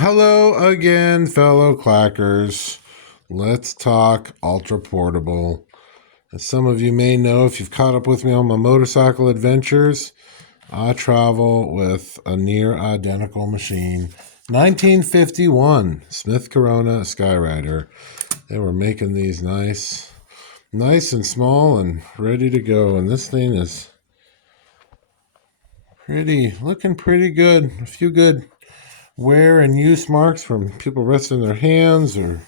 Hello again, fellow clackers. Let's talk ultra portable. As some of you may know, if you've caught up with me on my motorcycle adventures, I travel with a near identical machine. 1951 Smith Corona Skyriter. They were making these nice and small and ready to go. And this thing is looking pretty good. A few good wear and use marks from people resting their hands or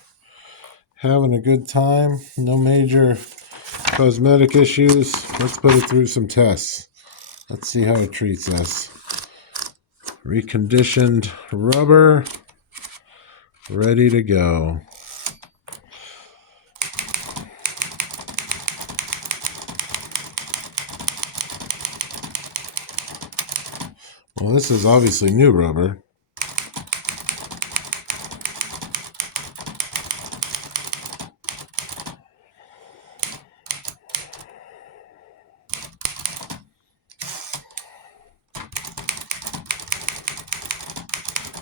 having a good time. No major cosmetic issues. Let's put it through some tests. Let's see how it treats us. Reconditioned rubber, ready to go. Well, this is obviously new rubber.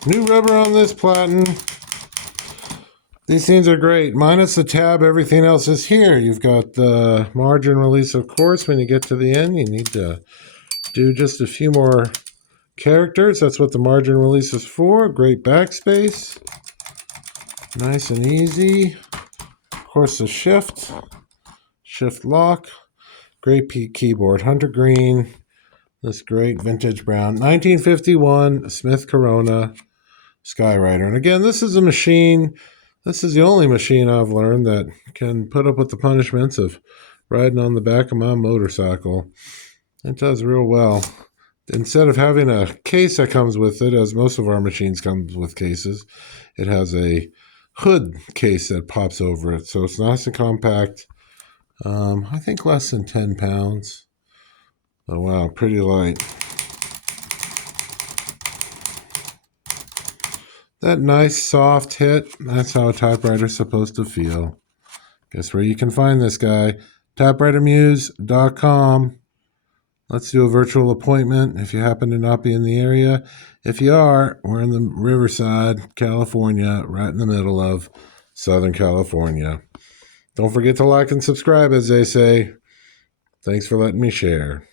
New rubber on this platen. These things are great. Minus the tab, everything else is here. You've got the margin release, of course. When you get to the end, you need to do just a few more characters. That's what the margin release is for. Great backspace. Nice and easy. Of course, the shift lock. Great keyboard. Hunter green. This great vintage brown. 1951 Smith Corona Skyriter. And again, this is a machine. This is the only machine I've learned that can put up with the punishments of riding on the back of my motorcycle. It does real well. Instead of having a case that comes with it, as most of our machines come with cases, it has a hood case that pops over it. So it's nice and compact. I think less than 10 pounds. Oh, wow, pretty light. That nice soft hit, that's how a typewriter is supposed to feel. Guess where you can find this guy? Typewritermuse.com. Let's do a virtual appointment if you happen to not be in the area. If you are, we're in the Riverside, California, right in the middle of Southern California. Don't forget to like and subscribe, as they say. Thanks for letting me share.